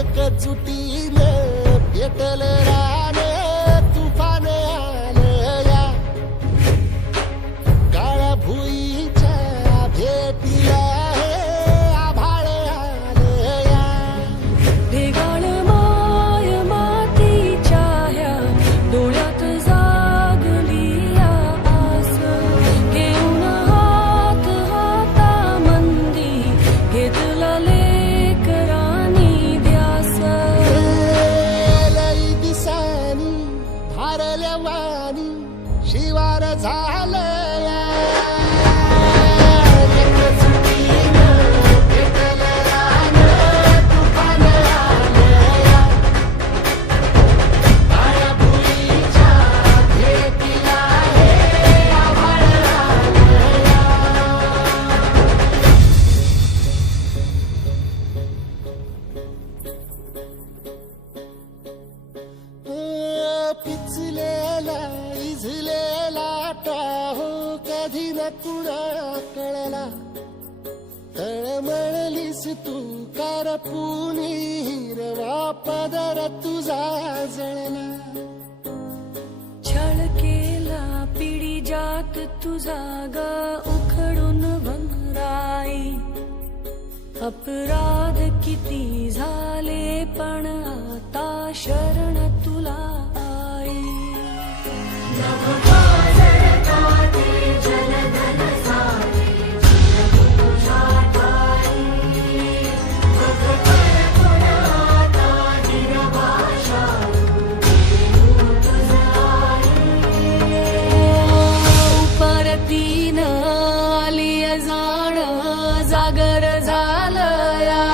एकजुटीने शिवार या. पिचलेला इजले कधी न कळला. तळमळलीस तू कारपुनी हिरवा पदर तुझा जळला. छळ केला पिढी जात तुझा ग उखडून भंगराई. अपराध किती झाले पण आता शरण तुला आई. जागर